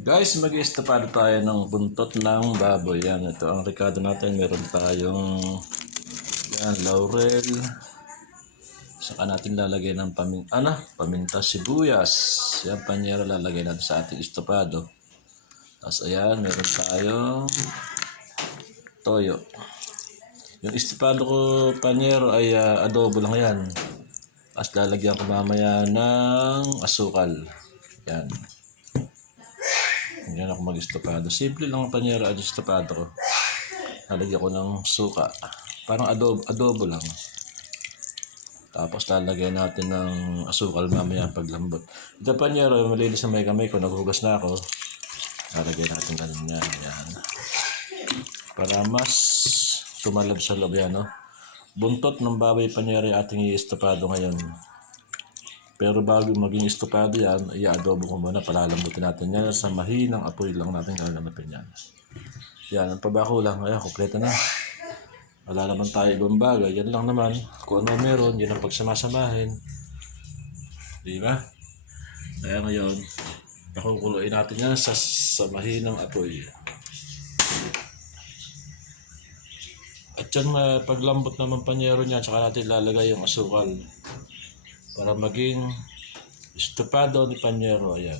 Guys, mag-estapado tayo ng buntot ng baboy. Yan, ito ang rekado natin. Meron tayong yan, laurel. Saka natin lalagay ng pamin ano, paminta sibuyas. Yan, panyera lalagay natin sa ating estopado. Tapos ayan, meron tayong toyo. Yung estopado ko panyero ay ah, adobo lang yan. Tapos lalagyan ko mamaya ng asukal. Yan. Hindi ako mag-estopado. Simple lang ang panyera at estopado ko. Lalagyan ko ng suka. Parang adobo, adobo lang. Tapos lalagyan natin ng asukal mamaya paglambot. Ito panyero, malinis na may kamay ko. Naghugas na ako. Lalagyan natin ganun yan. yan. Para mas sumalab sa loob yan. No? Buntot ng baboy panyero ating i-estopado ngayon. Pero bago maging estopado yan, i-adobo ko muna, palalambutin natin yan sa mahinang apoy lang natin gaganapin yan. Yan, ang pabako lang, ayan, kompleto na. Wala naman tayo ibang bagay, yan lang naman. Kung ano meron, yun ang pagsamasamahin. Di ba? Kaya ngayon, pakukuluin natin yan sa, sa mahinang apoy. At yan, uh, paglambot naman panyero niya, tsaka natin lalagay yung asukal para maging estopado ni Panyero. Ayan.